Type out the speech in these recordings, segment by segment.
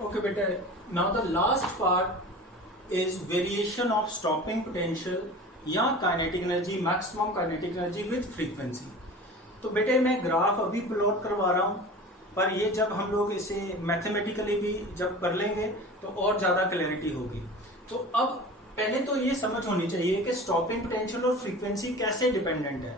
Okay, beta. Now the last part is variation of stopping potential या kinetic energy, maximum kinetic energy with frequency. तो बेटे मैं graph अभी plot करवा रहा हूँ, पर ये जब हम लोग इसे मैथमेटिकली भी जब कर लेंगे तो और ज़्यादा क्लैरिटी होगी। तो अब पहले तो ये समझ होनी चाहिए कि स्टॉपिंग पोटेंशियल और फ्रीक्वेंसी कैसे डिपेंडेंट है।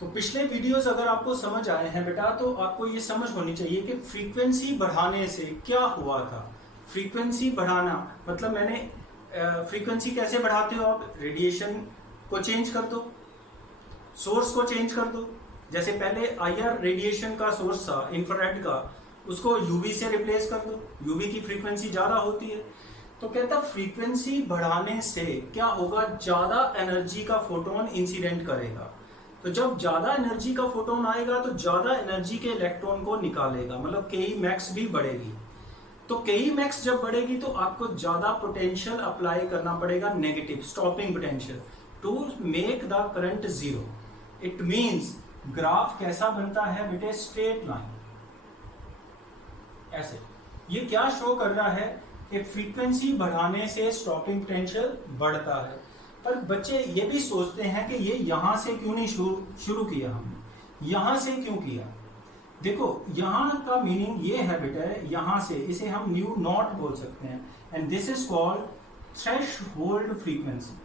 तो पिछले वीडियोस अगर आपको समझ आए हैं बेटा, तो आपको ये समझ होनी चाहिए कि फ्रीक्वेंसी बढ़ाने से क्या हुआ था। फ्रीक्वेंसी बढ़ाना मतलब मैंने फ्रीक्वेंसी कैसे बढ़ाते हो आप? रेडिएशन को चेंज कर दो, सोर्स को चेंज कर दो। जैसे पहले आईआर रेडिएशन का सोर्स था इंफ्रारेड का, उसको यूवी से रिप्लेस कर दो, यूवी की फ्रीक्वेंसी ज़्यादा होती है। तो कहता फ्रीक्वेंसी बढ़ाने से क्या होगा, ज़्यादा एनर्जी का फोटोन इंसिडेंट करेगा। तो जब ज़्यादा एनर्जी का फोटोन आएगा तो ज़्यादा एनर्जी के इलेक्ट्रॉन को निकालेगा, मतलब के मैक्स भी बढ़ेगी। तो के मैक्स जब बढ़ेगी तो आपको ज़्यादा पोटेंशियल अप्लाई करना पड़ेगा, negative stopping potential, to make the current zero. It means graph कैसा बनता है बेटे? स्ट्रेट लाइन ऐसे। ये क्या शो कर रहा है कि फ्रीक्वेंसी बढ़ाने से स्टॉपिंग पोटेंशियल बढ़ता है। पर बच्चे ये भी सोचते हैं कि ये यहां से क्यों नहीं शुरू किया हमने, यहां से क्यों किया? देखो यहां का मीनिंग ये है बेटा, यहां से इसे हम न्यू नॉट बोल सकते हैं, and this is called threshold frequency.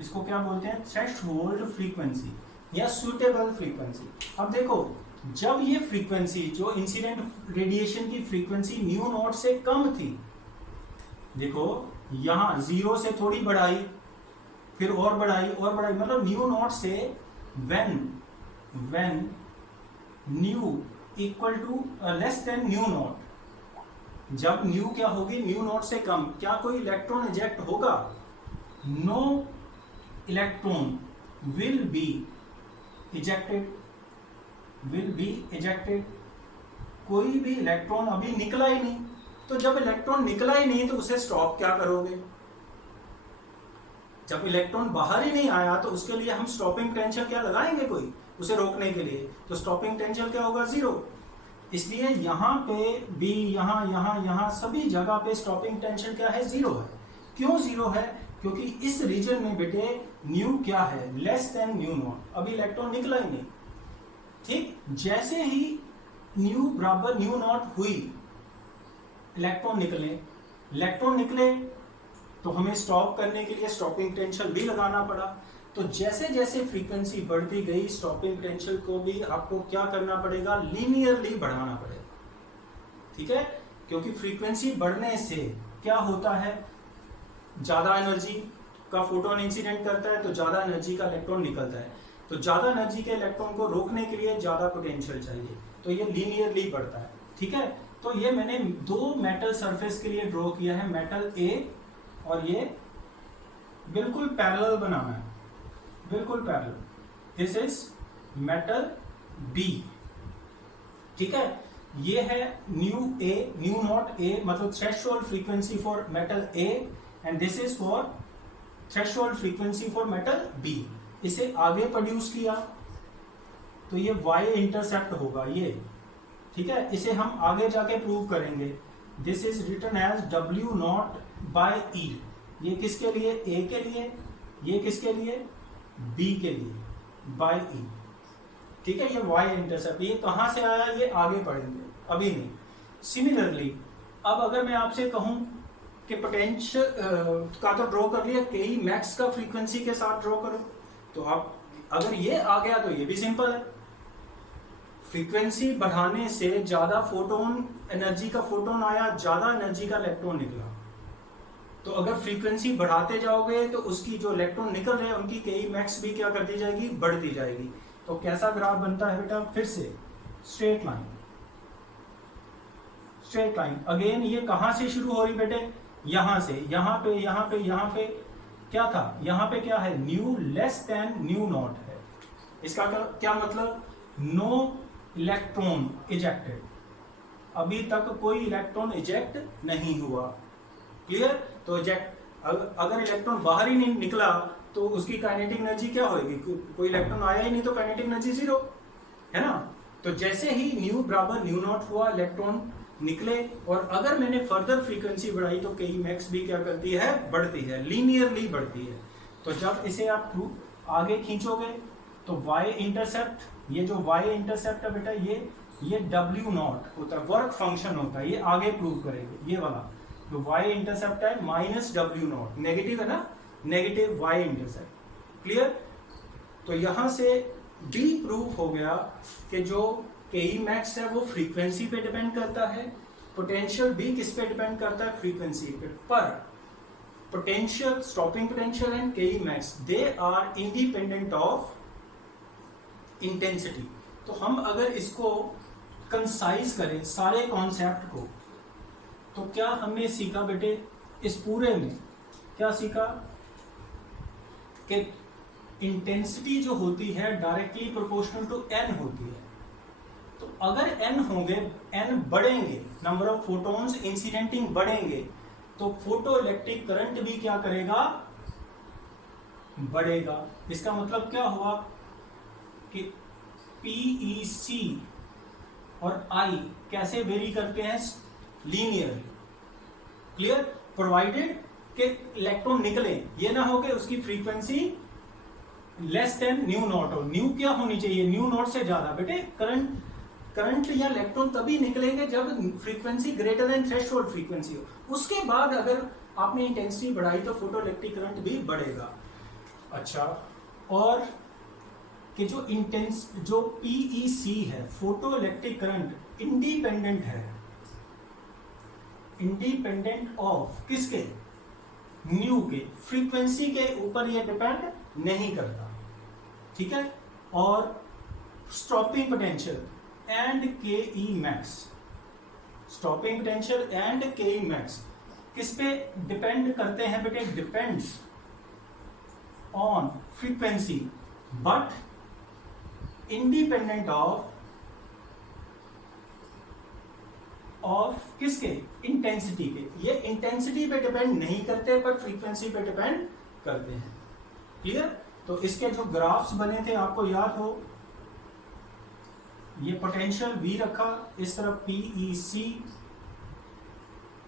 इसको क्या बोलते हैं? थ्रेशहोल्ड फ्रीक्वेंसी या सुटेबल फ्रीक्वेंसी। अब देखो जब ये फ्रीक्वेंसी जो इंसिडेंट रेडिएशन की फ्रीक्वेंसी न्यू नॉट से कम थी, देखो यहां जीरो से थोड़ी बढ़ाई, फिर और बढ़ाई और बढ़ाई, मतलब न्यू नॉट से when nu equal to less than nu naught, जब न्यू क्या होगी? न्यू नॉट से कम, क्या कोई इलेक्ट्रॉन इजेक्ट होगा? No electron will be ejected, कोई भी इलेक्ट्रॉन अभी निकला ही नहीं। तो जब इलेक्ट्रॉन निकला ही नहीं तो उसे स्टॉप क्या करोगे? जब इलेक्ट्रॉन बाहर ही नहीं आया तो उसके लिए हम स्टॉपिंग पोटेंशियल क्या लगाएंगे कोई, उसे रोकने के लिए? तो स्टॉपिंग पोटेंशियल क्या होगा? जीरो। इसलिए यहाँ पे भी, यहाँ सभी जगह पे स्टॉपिंग पोटेंशियल क्या है? जीरो है। क्यों जीरो है? क्योंकि इस रीजन में बेटे न्यू क्या है? लेस देन न्यू नॉट, अभी इलेक्ट्रॉन निकला ही नहीं। ठीक, जैसे ही न्यू बराबर न्यू नॉट हुई, इलेक्ट्रॉन निकले तो हमें स्टॉप करने के लिए स्टॉपिंग पोटेंशियल भी लगाना पड़ा। तो जैसे जैसे फ्रीक्वेंसी बढ़ती गई, स्टॉपिंग पोटेंशियल को भी आपको क्या करना पड़ेगा? लीनियरली बढ़ाना पड़ेगा। ठीक है, क्योंकि फ्रीक्वेंसी बढ़ने से क्या होता है? ज्यादा एनर्जी का फोटोन इंसिडेंट करता है तो ज्यादा एनर्जी का इलेक्ट्रॉन निकलता है। तो ज्यादा एनर्जी के इलेक्ट्रॉन को रोकने के लिए ज्यादा पोटेंशियल चाहिए, तो ये लीनियरली बढ़ता है। ठीक है, तो ये मैंने दो मेटल सरफेस के लिए ड्रॉ किया है, मेटल ए और ये बिल्कुल पैरेलल बनाना है, बिल्कुल parallel. This is metal B. ठीक है, ये है nu A, nu naught A, मतलब threshold frequency for metal A, and this is for threshold frequency for metal B. इसे आगे प्रोड्यूस किया तो ये y इंटरसेप्ट होगा ये। ठीक है, इसे हम आगे जाके प्रूव करेंगे। This is written as W naught by E। ये किसके लिए? A के लिए। ये किसके लिए? B के लिए, बाय E। ठीक है, ये y इंटरसेप्ट, ये कहां से आया ये आगे पढ़ेंगे, अभी नहीं। सिमिलरली अब अगर मैं आपसे कहूं कि पोटेंशियल का तो ड्रॉ कर लिया, के मैक्स का फ्रीक्वेंसी के साथ ड्रॉ करो, तो आप अगर ये आ गया तो ये भी सिंपल है। फ्रीक्वेंसी बढ़ाने से ज्यादा फोटोन, एनर्जी का फोटोन आया, ज्यादा एनर्जी का इलेक्ट्रॉन निकला। तो अगर फ्रीक्वेंसी बढ़ाते जाओगे तो उसकी जो इलेक्ट्रॉन निकल रहे हैं उनकी के मैक्स भी क्या करती जाएगी? बढ़ती जाएगी। तो कैसा ग्राफ बनता है बेटा? फिर से straight line, straight line. Again ये कहां से शुरू हो रही बेटे? यहां से, यहाँ पे क्या था? यहाँ पे क्या है? New less than nu not है। इसका क्या मतलब? नो इलेक्ट्रॉन इजेक्टेड, अभी तक कोई इलेक्ट्रॉन इजेक्ट नहीं हुआ। क्लियर? तो इजेक्ट, अगर इलेक्ट्रॉन बाहर ही नहीं निकला तो उसकी काइनेटिक एनर्जी क्या होगी? कोई इलेक्ट्रॉन आया ही नहीं तो काइनेटिक एनर्जी जीरो है ना। तो जैसे ही न्यू बराबर न्यू नॉट हुआ, इलेक्ट्रॉन निकले, और अगर मैंने फर्दर फ्रीक्वेंसी बढ़ाई तो के मैक्स भी क्या करती है, बढ़ती है, लीनियरली बढ़ती है। तो जब इसे आप आगे खींचोगे तो y इंटरसेप्ट, ये जो y इंटरसेप्ट है बेटा ये W नॉट होता है, वर्क फंक्शन होता है, ये आगे प्रूव करेंगे। ये वाला जो y इंटरसेप्ट है माइनस W नॉट, नेगेटिव है ना, नेगेटिव y इंटरसेप्ट। क्लियर? तो यहां से भी प्रूव हो गया कि जो के मैक्स है वो फ्रीक्वेंसी पे डिपेंड करता है, पोटेंशियल भी किस पे डिपेंड करता है, फ्रीक्वेंसी पे। पर potential, stopping potential and K max they are independent of intensity. तो हम अगर इसको कंसाइज करें सारे कॉन्सेप्ट को, तो क्या हमने सीखा बेटे, इस पूरे में क्या सीखा कि इंटेंसिटी जो होती है डायरेक्टली प्रोपोर्शनल टू n होती है। तो अगर n होंगे, n बढ़ेंगे, नंबर ऑफ फोटॉन्स इंसिडेंटिंग बढ़ेंगे, तो फोटो इलेक्ट्रिक करंट भी क्या करेगा, बढ़ेगा। इसका मतलब क्या हुआ कि PEC और I कैसे वेरी करते हैं, लीनियरली। क्लियर? प्रोवाइडेड कि इलेक्ट्रॉन निकले, ये ना हो कि उसकी frequency less than nu not हो। न्यू क्या होनी चाहिए, न्यू नॉट से ज्यादा। बेटे करंट या इलेक्ट्रॉन तभी निकलेंगे जब frequency greater than threshold frequency हो। उसके बाद अगर आपने इंटेंसिटी बढ़ाई तो फोटो इलेक्ट्रिक करंट भी बढ़ेगा। अच्छा, और कि जो PEC है, फोटो इलेक्ट्रिक करंट, इंडिपेंडेंट है, इंडिपेंडेंट ऑफ किसके, न्यू के, फ्रीक्वेंसी के ऊपर ये डिपेंड नहीं करता। ठीक है? और stopping potential and K max, stopping potential and K max किस पे डिपेंड करते हैं बेटे, depends on frequency but independent of किसके, इंटेंसिटी पे। ये इंटेंसिटी पे डिपेंड नहीं करते पर फ्रीक्वेंसी पे डिपेंड करते हैं। क्लियर? तो इसके जो ग्राफ्स बने थे आपको याद हो, ये पोटेंशियल V रखा, इस तरफ PEC,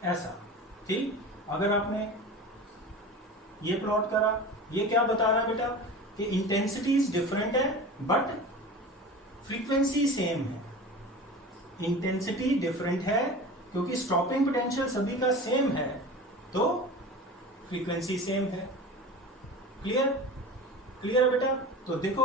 ऐसा। ठीक? अगर आपने ये प्लॉट करा, ये क्या बता रहा बेटा कि इंटेंसिटीज डिफरेंट है बट फ्रीक्वेंसी सेम है। इंटेंसिटी डिफरेंट है क्योंकि स्टॉपिंग पोटेंशियल सभी का सेम है, तो फ्रीक्वेंसी सेम है। क्लियर? क्लियर है बेटा? तो देखो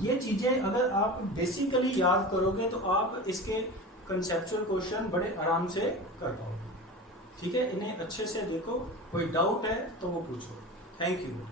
ये चीजें अगर आप बेसिकली याद करोगे तो आप इसके कंसेप्चुअल क्वेश्चन बड़े आराम से कर पाओगे। ठीक है? इन्हें अच्छे से देखो, कोई डाउट है तो वो पूछो। Thank you.